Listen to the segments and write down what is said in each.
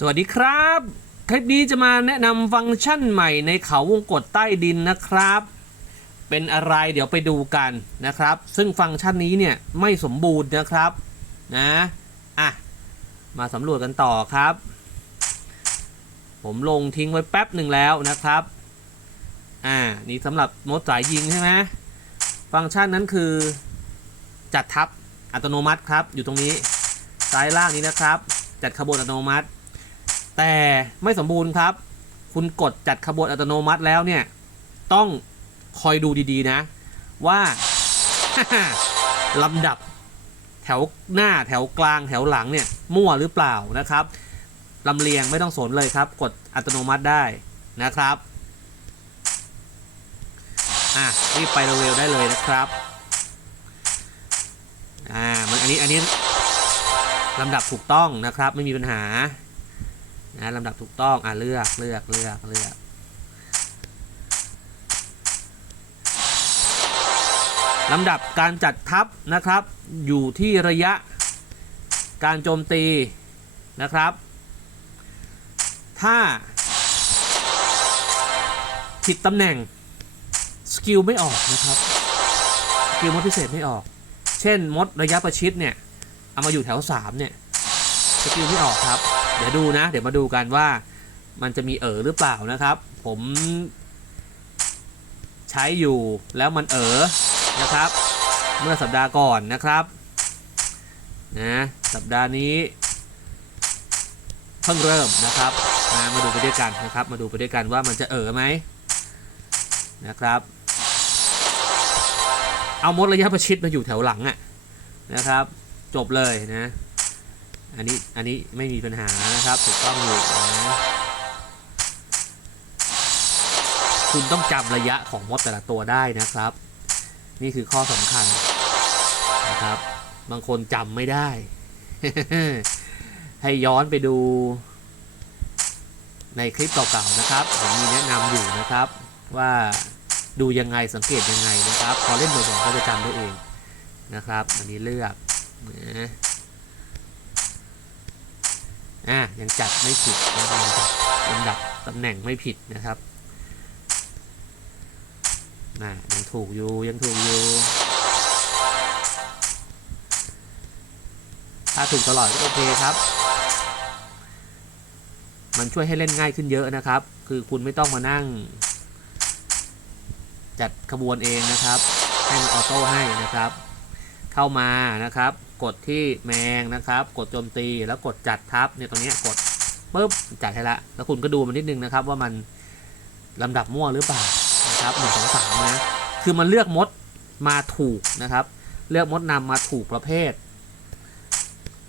สวัสดีครับ คลิปนี้จะมาแนะนำฟังก์ชันใหม่ในเขาวงกตใต้ดินนะครับ เป็นอะไรเดี๋ยวไปดูกันนะครับ ซึ่งฟังก์ชันนี้เนี่ยไม่สมบูรณ์นะครับนะอะมาสำรวจกันต่อครับ ผมลงทิ้งไว้แป๊บหนึ่งแล้วนะครับอ่านี่สำหรับโน้ตสายยิงใช่ไหมฟังก์ชันนั้นคือ จัดทับอัตโนมัติครับ อยู่ตรงนี้ซ้ายล่างนี้นะครับ จัดขบวนอัตโนมัติ แต่ไม่สมบูรณ์ครับ คุณกดจัดขบวนอัตโนมัติแล้วเนี่ย ต้องคอยดูดีๆนะ ว่าลำดับแถวหน้าแถวกลางแถวหลังเนี่ย มั่วหรือเปล่านะครับลำเลียงไม่ต้องสนเลยครับ กดอัตโนมัติได้นะครับอะรีบไปเร็วๆได้เลยนะครับอ่ามันอันนี้อันนี้ลำดับถูกต้องนะครับ ไม่มีปัญหา นะลำดับถูกต้องอะเลือกเลือกเลือกเลือกลำดับการจัดทัพนะครับ อยู่ที่ระยะการโจมตีนะครับ ถ้า ผิดตำแหน่ง สกิลไม่ออกนะครับ สกิลมดพิเศษไม่ออก เช่นมดระยะประชิดเนี่ย เอามาอยู่แถว 3 เนี่ย สกิลไม่ออกครับ เดี๋ยวดูนะ เดี๋ยวมาดูกันว่ามันจะมีเอ๋อหรือเปล่านะครับ ผมใช้อยู่แล้วมันเอ๋อนะครับ เมื่อสัปดาห์ก่อนนะครับนะสัปดาห์นี้ เพิ่งเริ่มนะครับมามาดูไปด้วยกันนะครับ มาดูไปด้วยกันว่ามันจะเอ๋อไหมนะครับ เอามดระยะประชิดมาอยู่แถวหลังอะนะครับ จบเลยนะ อันนี้อันนี้ไม่มีปัญหานะครับถูกต้องอยู่นะคุณต้องจำระยะของมดแต่ละตัวได้นะครับ นี่คือข้อสำคัญนะครับ บางคนจำไม่ได้ ให้ย้อนไปดู ในคลิปเก่าๆนะครับผมมีแนะนำอยู่นะครับ ว่าดูยังไงสังเกตยังไงนะครับ พอเล่นบ่อยๆก็จะจำได้เองนะครับ อันนี้เลือกนะ อะยังจัดไม่ผิดนะครับลำดับตำแหน่งไม่ผิดนะครับน่ะยังถูกอยู่ยังถูกอยู่ ถ้าถูกตลอดก็โอเคครับ มันช่วยให้เล่นง่ายขึ้นเยอะนะครับ คือคุณไม่ต้องมานั่ง จัดขบวนเองนะครับ ให้มันออโต้ให้นะครับ เข้ามานะครับ กดที่แมงนะครับ กดโจมตีแล้วกดจัดทับเนี่ยตรงนี้กดปุ๊บจัดให้ละแล้วคุณก็ดูมันนิดนึงนะครับ ว่ามันลำดับมั่วหรือเปล่านะครับหนึ่งสองสามนะคือมันเลือกมดมาถูกนะครับ เลือกมดนำมาถูกประเภท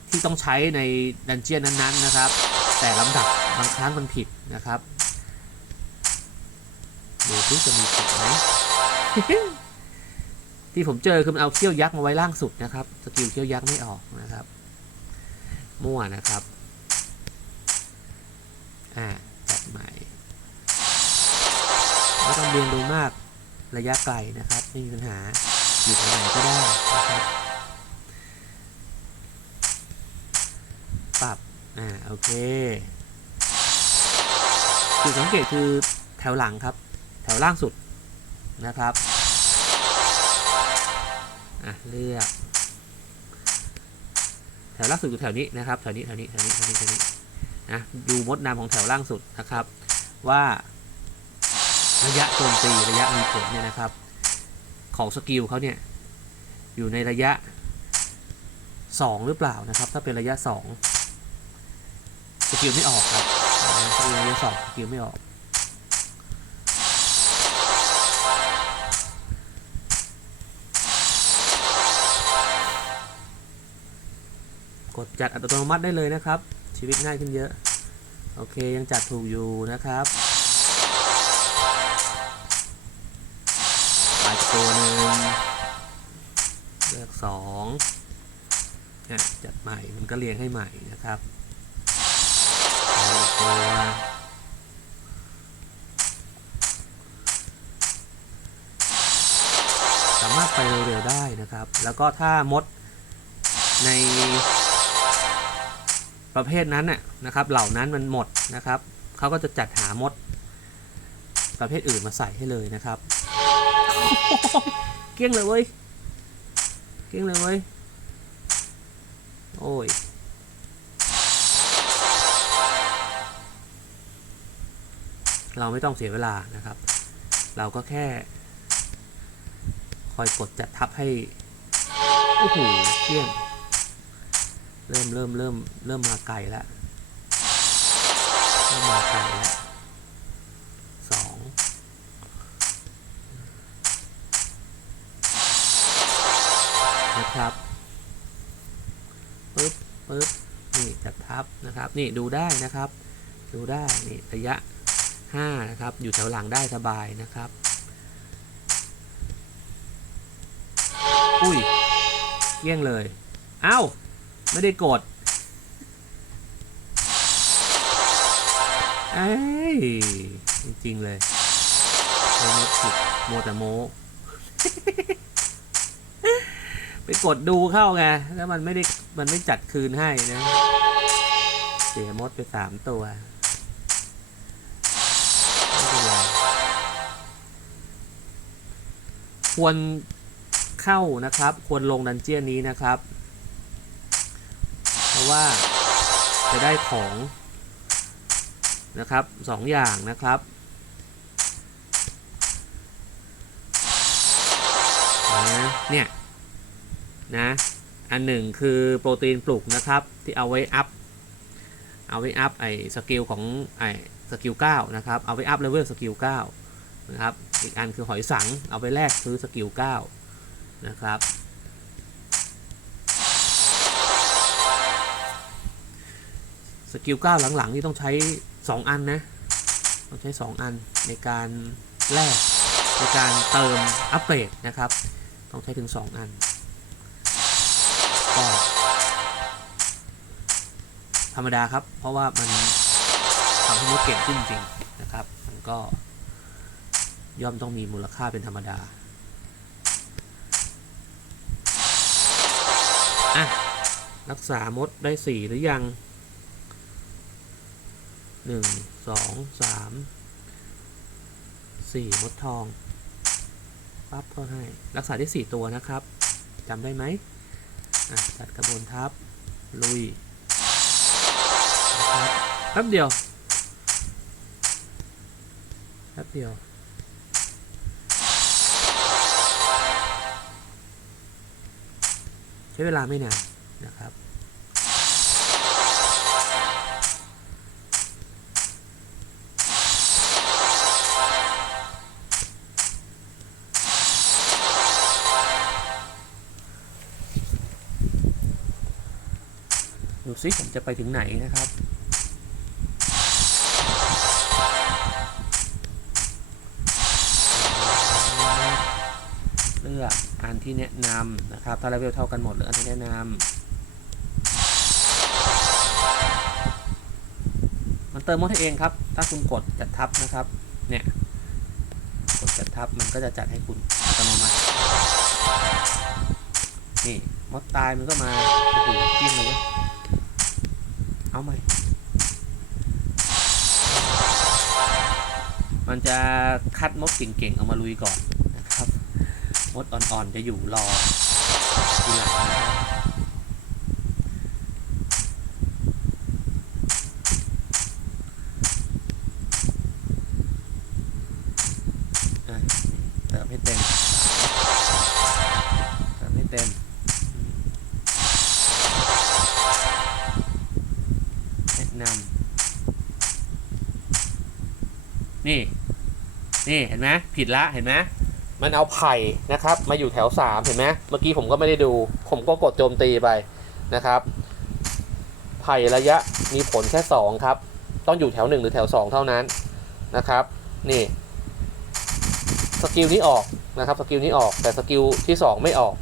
ที่ต้องใช้ในดันเจียนนั้นๆนะครับ แต่ลำดับบางครั้งมันผิดนะครับดูซิจะมีผิดไหม ที่ผมเจอคือมันเอาเขี้ยวยักษ์มาไว้ล่างสุดนะครับ สกิลเขี้ยวยักษ์ไม่ออกนะครับ มั่วนะครับ อ่าจัดใหม่ไม่ต้องเรียนรู้มากระยะไกลนะครับไม่มีปัญหาอยู่ที่ไหนก็ได้นะครับ ปรับ อ่า โอเคจุดสังเกตคือแถวหลังครับ แถวล่างสุดนะครับ อะเลือก แถวล่างสุดอยู่แถวนี้นะครับ แถวนี้แถวนี้แถวนี้แถวนี้แถวนี้นะดูมดนำของแถวล่างสุดนะครับ ว่าระยะโจมตีระยะมีผลเนี่ยนะครับ ของสกิลเขาเนี่ยอยู่ในระยะ 2 หรือเปล่านะครับ ถ้าเป็นระยะ 2 สกิลไม่ออกครับนะถ้าเป็นระยะ2สกิลไม่ออก ดจัดอัตโนมัติได้เลยนะครับ ชีวิตง่ายขึ้นเยอะ โอเคยังจัดถูกอยู่นะครับปลายตัวหนึ่งเลือกสองเนี่ยจัดใหม่มันก็เรียงให้ใหม่นะครับปลาตัวสามารถไปเร็วๆได้นะครับ แล้วก็ถ้ามดใน ประเภทนั้นน่ะนะครับ เหล่านั้นมันหมดนะครับเขาก็จะจัดหามด ประเภทอื่นมาใส่ให้เลยนะครับ เกลี้ยงเลยเว้ยเกลี้ยงเลยเว้ยโอ้ยเราไม่ต้องเสียเวลานะครับ เราก็แค่ คอยกดจัดทับให้ โอ้โหเที่ยง เริ่มเริ่มเริ่มเริ่มมาไกลแล้วเริ่มมาไกลแล้วสองนะครับปึ๊บปึ๊บนี่จัดทับนะครับ นี่ดูได้นะครับ ดูได้นี่ระยะ5นะครับ อยู่แถวหลังได้สบายนะครับ อุ้ยเยี่ยงเลย เอ้า ไม่ได้กดเอ้ยจริง ๆ เลยใช้มดผิดโมวแต่โมไปกดดูเข้าไง แล้วมันไม่ได้ มันไม่จัดคืนให้นะ เสียมดไปสามตัวไม่เป็นไรควรเข้านะครับ ควรลงดันเจียนนี้นะครับเพ ราะว่าจะได้ของนะครับสองอย่างนะครับนะเนี่ยนะอันหนึ่งคือโปรตีนปลุกนะครับที่เอาไว้อัพเอาไว้อัพไอ้สกิลของไอ้สกิล9นะครับเอาไว้อัพเลเวลสกิล9นะครับอีกอันคือหอยสังเอาไปแลกซื้อสกิล9นะครับ สกิล9หลังๆ นี่ต้องใช้ 2 อันนะ ต้องใช้ 2 อันในการแลกในการเติมอัปเกรดนะครับ ต้องใช้ถึง 2 อันก็ธรรมดาครับ เพราะว่ามันทำให้มดเก่งขึ้นจริงๆนะครับ มันก็ย่อมต้องมีมูลค่าเป็นธรรมดาอะรักษามดได้สี่หรือยัง หนึ่งสองสามสี่มดทองปั๊บเข้าให้ รักษาได้สี่ตัวนะครับจำได้ไหมจัดกระบวนทัพลุยนะครับแป๊บเดียวแป๊บเดียวใช้เวลาไม่นานนะครับ ซิผมจะไปถึงไหนนะครับ เลือกอันที่แนะนำนะครับ ถ้าเลเวลเท่ากันหมดเลือกอันที่แนะนำมันเติมมดให้เองครับ ถ้าคุณกดจัดทับนะครับ เนี่ย กดจัดทับมันก็จะจัดให้คุณอัตโนมัติ นี่มดตายมันก็มาโอ้โหกิ้งเลย เอาใหม่ มันจะคัดมดเก่งๆ เอามาลุยก่อนนะครับ มดอ่อนๆ จะอยู่รอทีหลังนะครับ นี่ นี่เห็นไหมผิดละเห็นไหมมันเอาไผ่นะครับ มาอยู่แถว3เห็นไหมเมื่อกี้ผมก็ไม่ได้ดู ผมก็กดโจมตีไปนะครับไผ่ระยะมีผลแค่2ครับ ต้องอยู่แถว1หรือแถว2เท่านั้นนะครับ นี่สกิลนี้ออกนะครับสกิลนี้ออกแต่สกิลที่2ไม่ออก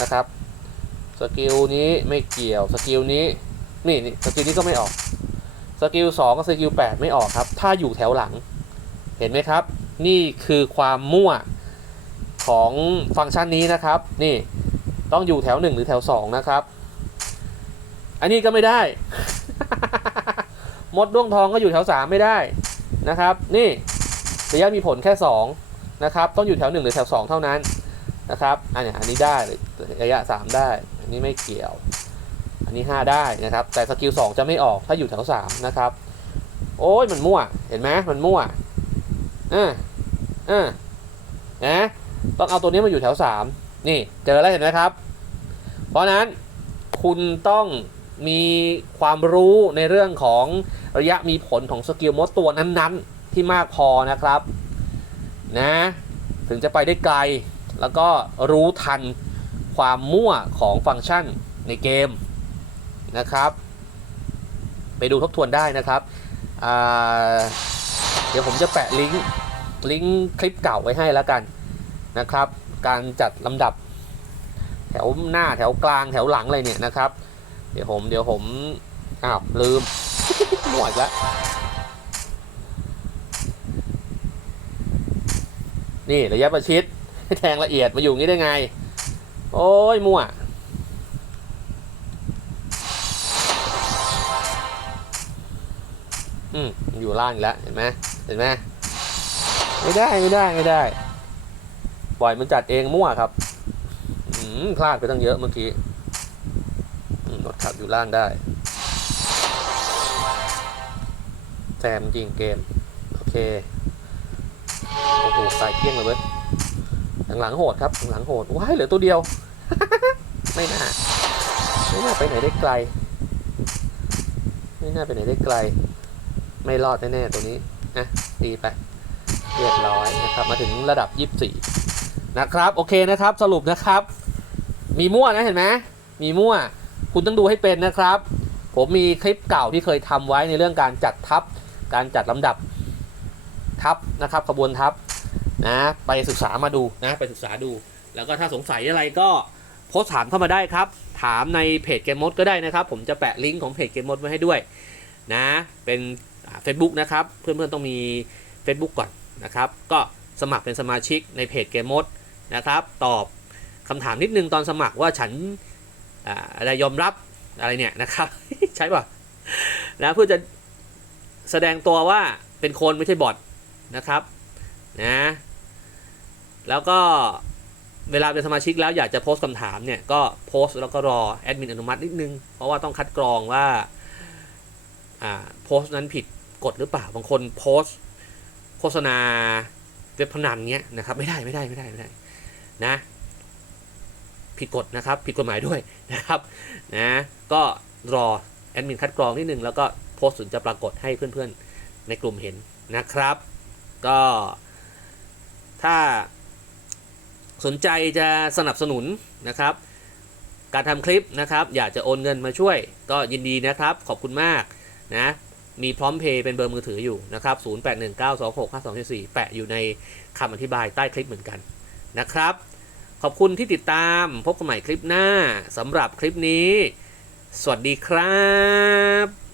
นะครับสกิลนี้ไม่เกี่ยวสกิลนี้นี่นี่สกิลนี้ก็ไม่ออกสกิล2กับสกิล8ไม่ออกครับ ถ้าอยู่แถวหลัง เห็นไหมครับ นี่คือความมั่วของฟังก์ชันนี้นะครับ นี่ต้องอยู่แถว 1 หรือแถว 2 นะครับ อันนี้ก็ไม่ได้ มดด้วงทองก็อยู่แถวสามไม่ได้นะครับ นี่ระยะมีผลแค่สองนะครับ ต้องอยู่แถวหนึ่งหรือแถวสองเท่านั้นนะครับ อันนี้อันนี้ได้ระยะสามได้ อันนี้ไม่เกี่ยว อันนี้ห้าได้นะครับ แต่สกิลสองจะไม่ออกถ้าอยู่แถวสามนะครับ โอ้ยมันมั่ว เห็นไหมมันมั่ว อ่าอ่านะต้องเอาตัวนี้มาอยู่แถวสามนี่เจอแล้วเห็นไหมครับ เพราะนั้นคุณต้องมีความรู้ในเรื่องของระยะมีผลของสกิลมดตัวนั้นๆ ที่มากพอนะครับนะถึงจะไปได้ไกล แล้วก็รู้ทันความมั่วของฟังก์ชันในเกมนะครับ ไปดูทบทวนได้นะครับ เดี๋ยวผมจะแปะลิงก์ ลิงก์คลิปเก่าไว้ให้แล้วกันนะครับ การจัดลำดับ แถวหน้าแถวกลางแถวหลังอะไรเนี่ยนะครับ เดี๋ยวผมเดี๋ยวผมอ้าวลืมหมดแล้วนี่ระยะประชิดแทงละเอียดมาอยู่งนี้ได้ไง โอ้ยมั่วอืมอยู่ล่างอีกแล้วเห็นไหมเห็นไหม ไม่ได้ไม่ได้ไม่ได้ ปล่อยมันจัดเองมั่วครับอืมพลาดไปตั้งเยอะเมื่อกี้รถขับอยู่ล่างได้แซมจริงเกม โอเค โอ้โหตายเกลี้ยงเลยเว้ยหลังๆโหดครับหลังๆโหดว้ายเหลือตัวเดียว ไม่น่า ไม่น่าไปไหนได้ไกล ไม่น่าไปไหนได้ไกล ไม่รอดแน่ๆตัวนี้นะดีไป เรียบร้อยนะครับมาถึงระดับ 24 นะครับโอเคนะครับสรุปนะครับ มีมั่วนะเห็นไหมมีมั่ว คุณต้องดูให้เป็นนะครับ ผมมีคลิปเก่าที่เคยทำไว้ในเรื่องการจัดทัพการจัดลำดับทัพนะครับขบวนทัพนะไปศึกษามาดูนะไปศึกษาดู แล้วก็ถ้าสงสัยอะไรก็โพสถามเข้ามาได้ครับ ถามในเพจเกมมดก็ได้นะครับ ผมจะแปะลิงก์ของเพจเกมมดไว้ให้ด้วยนะเป็นเฟซบุ๊กนะครับ เพื่อนๆต้องมี Facebook ก่อน นะครับ ก็สมัครเป็นสมาชิกในเพจเกมมดนะครับ ตอบคำถามนิดนึงตอนสมัครว่าฉันอ่าอะไรยอมรับอะไรเนี่ยนะครับ ใช่ป่ะนะเพื่อจะแสดงตัวว่าเป็นคนไม่ใช่บอทนะครับนะแล้วก็เวลาเป็นสมาชิกแล้วอยากจะโพสต์คำถามเนี่ยก็โพสต์แล้วก็รอแอดมินอนุมัตินิดนึง เพราะว่าต้องคัดกรองว่าอ่าโพสต์นั้นผิดกฎหรือเปล่าบางคนโพสต์ โฆษณาเว็บพนันเงี้ยนะครับไม่ได้ไม่ได้ไม่ได้ไม่ได้นะผิดกฎนะครับผิดกฎหมายด้วยนะครับนะก็รอแอดมินคัดกรองนิดนึงแล้วก็โพสต์ถึงจะปรากฏให้เพื่อนๆในกลุ่มเห็นนะครับ ก็ถ้าสนใจจะสนับสนุนนะครับ การทำคลิปนะครับ อยากจะโอนเงินมาช่วย ก็ยินดีนะครับ ขอบคุณมากนะ มีพร้อมเพย์เป็นเบอร์มือถืออยู่นะครับ 0819265274แปะอยู่ในคำอธิบายใต้คลิปเหมือนกันนะครับ ขอบคุณที่ติดตาม พบกันใหม่คลิปหน้าสำหรับคลิปนี้ สวัสดีครับ